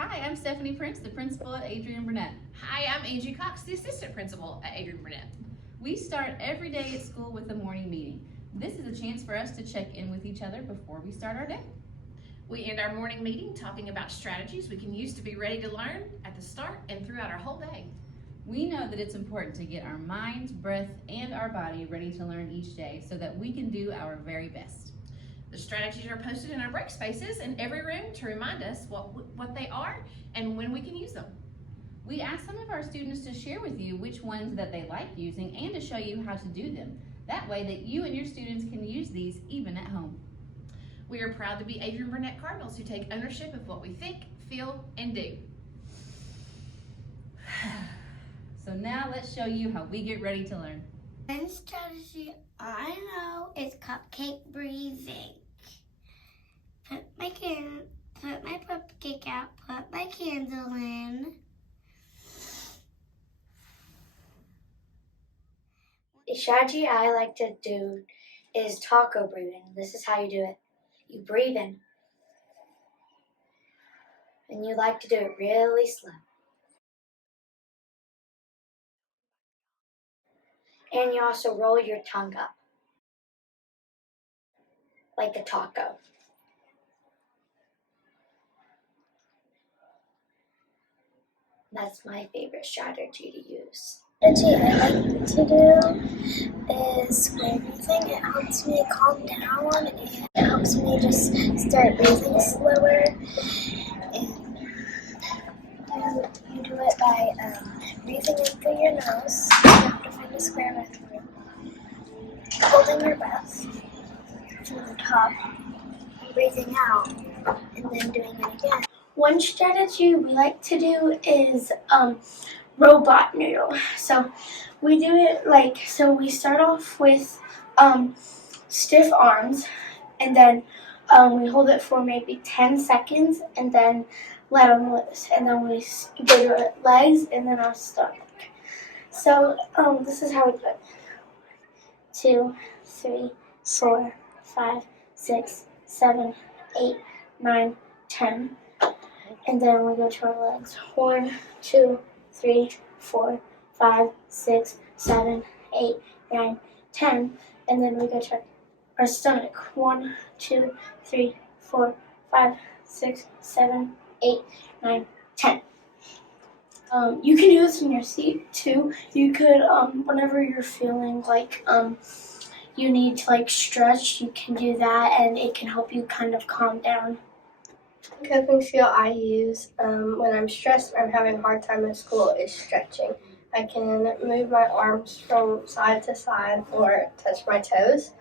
Hi, I'm Stephanie Prince, the principal at Adrian Burnett. Hi, I'm Angie Cox, the assistant principal at Adrian Burnett. We start every day at school with a morning meeting. This is a chance for us to check in with each other before we start our day. We end our morning meeting talking about strategies we can use to be ready to learn at the start and throughout our whole day. We know that it's important to get our minds, breath, and our body ready to learn each day so that we can do our very best. The strategies are posted in our break spaces in every room to remind us what they are and when we can use them. We asked some of our students to share with you which ones that they like using and to show you how to do them. That way that you and your students can use these even at home. We are proud to be Adrian Burnett Cardinals who take ownership of what we think, feel, and do. So now let's show you how we get ready to learn. One strategy I know is cupcake breathing. Put my cupcake out, put my candle in. A strategy I like to do is taco breathing. This is how you do it. You breathe in, and you like to do it really slow. And you also roll your tongue up, like a taco. That's my favorite strategy to use. Strategy I like to do is square breathing. It helps me calm down and it helps me just start breathing slower. And you do it by breathing in through your nose. You have to find a square bathroom. Holding your breath from the top, and breathing out, and then doing it again. One strategy we like to do is robot noodle. So we do it we start off with stiff arms, and then we hold it for maybe 10 seconds, and then let them loose. And then we go to legs, and then our stomach. So this is how we do it. 2, 3, 4, 5, 6, 7, 8, 9, 10. And then we go to our legs. 1, 2, 3, 4, 5, 6, 7, 8, 9, 10. And then we go to our stomach. 1, 2, 3, 4, 5, 6, 7, 8, 9, 10. You can do this in your seat too. You could, whenever you're feeling like you need to stretch, you can do that, and it can help you kind of calm down. Coping skill I use when I'm stressed or I'm having a hard time at school is stretching. I can move my arms from side to side or touch my toes,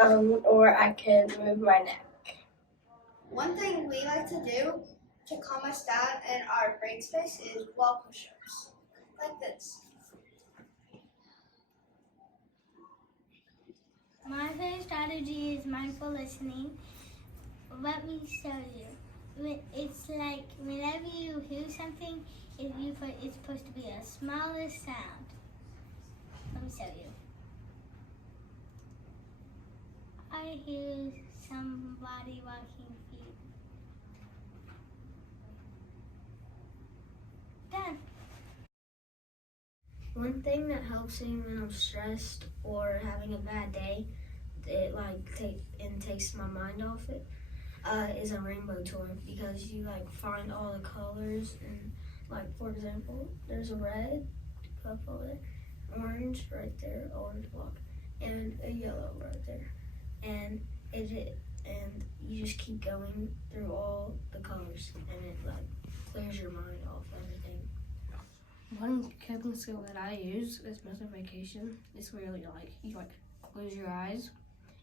or I can move my neck. One thing we like to do to calm us down in our break space is wall push-ups, like this. My favorite strategy is mindful listening. Let me show you. It's like whenever you hear something, it's supposed to be a smallest sound. Let me show you. I hear somebody walking feet. Done. One thing that helps me when I'm stressed or having a bad day, it takes my mind off it, is a rainbow tour, because you find all the colors, and for example, there's a red cup over there, orange right there, orange block, and a yellow right there, and you just keep going through all the colors, and it clears your mind off everything. One coping skill that I use is most of vacation. It's where you close your eyes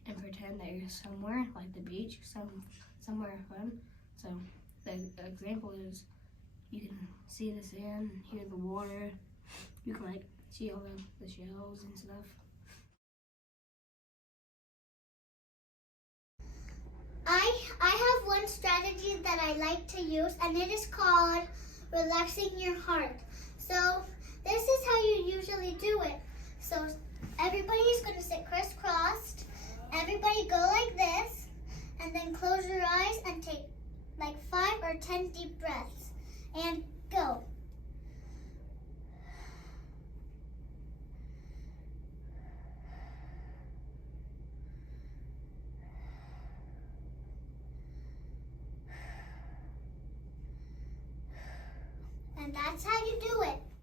and pretend that you're somewhere, like the beach, somewhere fun. So the example is you can see the sand, hear the water, you can see all the shells and stuff. I have one strategy that I like to use, and it is called relaxing your heart. So this is how you usually do it. So everybody's going to sit crisscrossed. Everybody go like this, and then close your eyes and take 5 or 10 deep breaths. And that's how you do it.